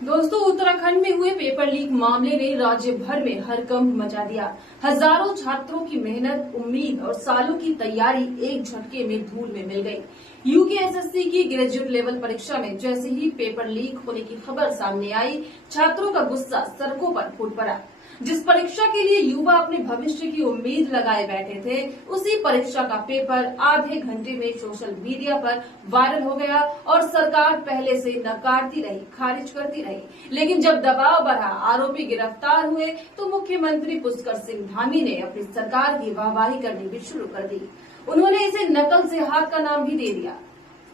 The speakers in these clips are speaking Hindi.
दोस्तों, उत्तराखंड में हुए पेपर लीक मामले ने राज्य भर में हड़कंप मचा दिया। हजारों छात्रों की मेहनत, उम्मीद और सालों की तैयारी एक झटके में धूल में मिल गई। यूकेएसएससी की ग्रेजुएट लेवल परीक्षा में जैसे ही पेपर लीक होने की खबर सामने आई, छात्रों का गुस्सा सड़कों पर फूट पड़ा। जिस परीक्षा के लिए युवा अपने भविष्य की उम्मीद लगाए बैठे थे, उसी परीक्षा का पेपर आधे घंटे में सोशल मीडिया पर वायरल हो गया और सरकार पहले से नकारती रही, खारिज करती रही। लेकिन जब दबाव बढ़ा, आरोपी गिरफ्तार हुए, तो मुख्यमंत्री पुष्कर सिंह धामी ने अपनी सरकार की वाहवाही करनी भी शुरू कर दी। उन्होंने इसे नकल जिहाद का नाम भी दे दिया।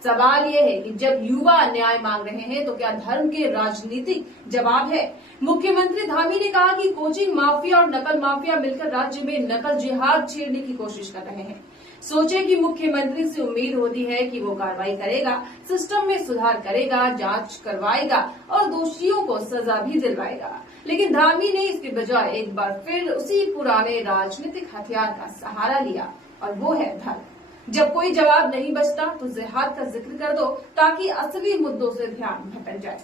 सवाल ये है कि जब युवा न्याय मांग रहे हैं, तो क्या धर्म के राजनीतिक जवाब है? मुख्यमंत्री धामी ने कहा कि कोचिंग माफिया और नकल माफिया मिलकर राज्य में नकल जिहाद छेड़ने की कोशिश कर रहे हैं। सोचे कि मुख्यमंत्री से उम्मीद होती है कि वो कार्रवाई करेगा, सिस्टम में सुधार करेगा, जांच करवाएगा और दोषियों को सजा भी दिलवाएगा। लेकिन धामी ने इसके बजाय एक बार फिर उसी पुराने राजनीतिक हथियार का सहारा लिया, और वो है धर्म। जब कोई जवाब नहीं बचता तो जिहाद का जिक्र कर दो, ताकि असली मुद्दों से ध्यान भटक जाए।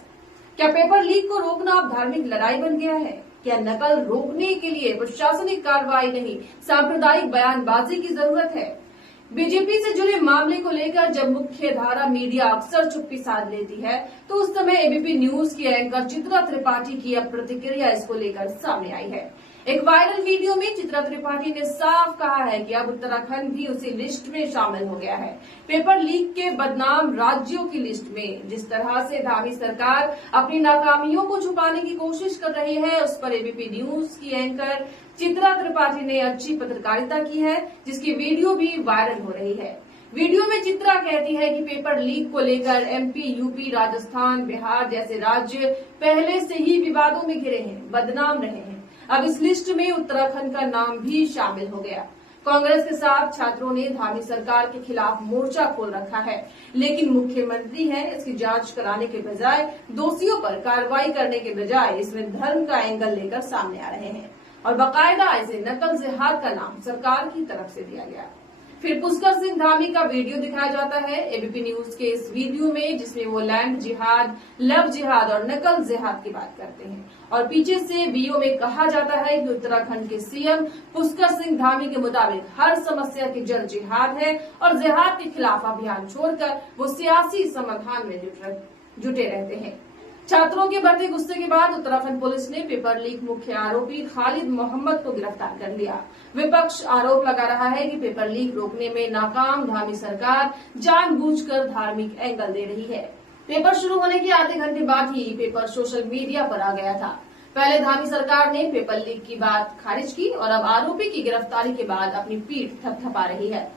क्या पेपर लीक को रोकना अब धार्मिक लड़ाई बन गया है? क्या नकल रोकने के लिए प्रशासनिक कार्रवाई नहीं, सांप्रदायिक बयानबाजी की जरूरत है? बीजेपी से जुड़े मामले को लेकर जब मुख्य धारा मीडिया अक्सर चुप्पी साध लेती है, तो उस समय एबीपी न्यूज की एंकर चित्रा त्रिपाठी की अब प्रतिक्रिया इसको लेकर सामने आई है। एक वायरल वीडियो में चित्रा त्रिपाठी ने साफ कहा है कि अब उत्तराखंड भी उसी लिस्ट में शामिल हो गया है, पेपर लीक के बदनाम राज्यों की लिस्ट में। जिस तरह से धामी सरकार अपनी नाकामियों को छुपाने की कोशिश कर रही है, उस पर एबीपी न्यूज की एंकर चित्रा त्रिपाठी ने अच्छी पत्रकारिता की है, जिसकी वीडियो भी वायरल हो रही है। वीडियो में चित्रा कहती है कि पेपर लीक को लेकर एमपी, यूपी, राजस्थान, बिहार जैसे राज्य पहले से ही विवादों में घिरे हैं, बदनाम रहे हैं। अब इस लिस्ट में उत्तराखंड का नाम भी शामिल हो गया। कांग्रेस के साथ छात्रों ने धामी सरकार के खिलाफ मोर्चा खोल रखा है, लेकिन मुख्यमंत्री हैं, इसकी जांच कराने के बजाय, दोषियों पर कार्रवाई करने के बजाय इसमें धर्म का एंगल लेकर सामने आ रहे हैं और बाकायदा इसे नकल जिहाद का नाम सरकार की तरफ से दिया गया। फिर पुष्कर सिंह धामी का वीडियो दिखाया जाता है एबीपी न्यूज के इस वीडियो में, जिसमें वो लैंड जिहाद, लव जिहाद और नकल जिहाद की बात करते हैं। और पीछे से वीडियो में कहा जाता है कि उत्तराखंड के सीएम पुष्कर सिंह धामी के मुताबिक हर समस्या की जड़ जिहाद है और जिहाद के खिलाफ अभियान छोड़कर वो सियासी समाधान में जुटे रहते हैं। छात्रों के बढ़ते गुस्से के बाद उत्तराखंड पुलिस ने पेपर लीक मुख्य आरोपी खालिद मोहम्मद को गिरफ्तार कर लिया। विपक्ष आरोप लगा रहा है कि पेपर लीक रोकने में नाकाम धामी सरकार जानबूझकर धार्मिक एंगल दे रही है। पेपर शुरू होने के आधे घंटे बाद ही पेपर सोशल मीडिया पर आ गया था। पहले धामी सरकार ने पेपर लीक की बात खारिज की और अब आरोपी की गिरफ्तारी के बाद अपनी पीठ थपथपा रही है।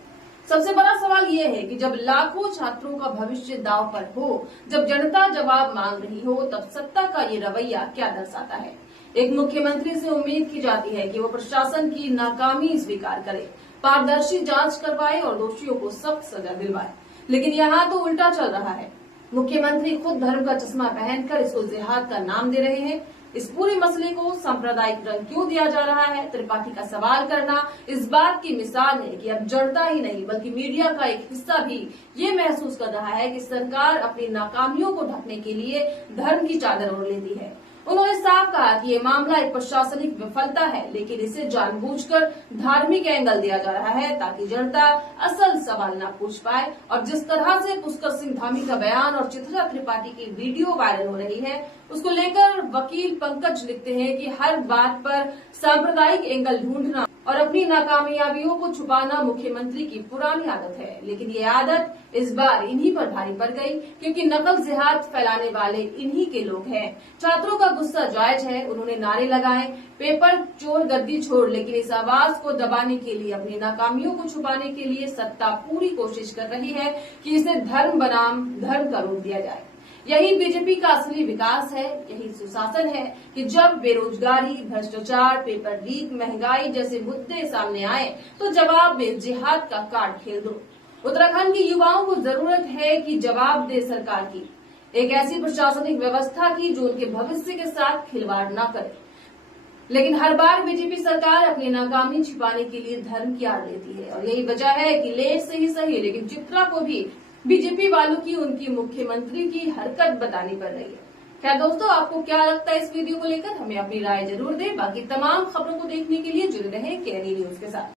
सबसे बड़ा सवाल ये है कि जब लाखों छात्रों का भविष्य दांव पर हो, जब जनता जवाब मांग रही हो, तब सत्ता का ये रवैया क्या दर्शाता है? एक मुख्यमंत्री से उम्मीद की जाती है कि वो प्रशासन की नाकामी स्वीकार करे, पारदर्शी जांच करवाए और दोषियों को सख्त सजा दिलवाए। लेकिन यहाँ तो उल्टा चल रहा है। मुख्यमंत्री खुद धर्म का चश्मा पहनकर इसको जिहाद का नाम दे रहे हैं। इस पूरे मसले को सांप्रदायिक रंग क्यों दिया जा रहा है? त्रिपाठी का सवाल करना इस बात की मिसाल है कि अब जनता ही नहीं, बल्कि मीडिया का एक हिस्सा भी ये महसूस कर रहा है कि सरकार अपनी नाकामियों को ढकने के लिए धर्म की चादर ओढ़ लेती है। उन्होंने साफ कहा कि ये मामला एक प्रशासनिक विफलता है, लेकिन इसे जानबूझकर धार्मिक एंगल दिया जा रहा है ताकि जनता असल सवाल न पूछ पाए। और जिस तरह से पुष्कर सिंह धामी का बयान और चित्रा त्रिपाठी की वीडियो वायरल हो रही है, उसको लेकर वकील पंकज लिखते हैं कि हर बात पर सांप्रदायिक एंगल ढूंढना और अपनी नाकामयाबियों को छुपाना मुख्यमंत्री की पुरानी आदत है। लेकिन ये आदत इस बार इन्हीं पर भारी पड़ गई, क्योंकि नकल जिहाद फैलाने वाले इन्हीं के लोग हैं। छात्रों का गुस्सा जायज है, उन्होंने नारे लगाए, पेपर चोर गद्दी छोड़, लेकिन इस आवाज को दबाने के लिए, अपनी नाकामियों को छुपाने के लिए सत्ता पूरी कोशिश कर रही है कि इसे धर्म बनाम धर्म का रूप दिया जाए। यही बीजेपी का असली विकास है, यही सुशासन है कि जब बेरोजगारी, भ्रष्टाचार, पेपर लीक, महंगाई जैसे मुद्दे सामने आए, तो जवाब में जिहाद का कार्ड खेल दो। उत्तराखंड के युवाओं को जरूरत है कि जवाब दे सरकार की, एक ऐसी प्रशासनिक व्यवस्था की जो उनके भविष्य के साथ खिलवाड़ न करे। लेकिन हर बार बीजेपी सरकार अपनी नाकामी छिपाने के लिए धर्म की आड़ लेती है, और यही वजह है कि लेट से ही सही, लेकिन चित्रा को भी बीजेपी वालों की उनकी मुख्यमंत्री की हरकत बतानी पड़ रही है। क्या दोस्तों, आपको क्या लगता है इस वीडियो को लेकर? हमें अपनी राय जरूर दें। बाकी तमाम खबरों को देखने के लिए जुड़े रहें केएनई न्यूज के साथ।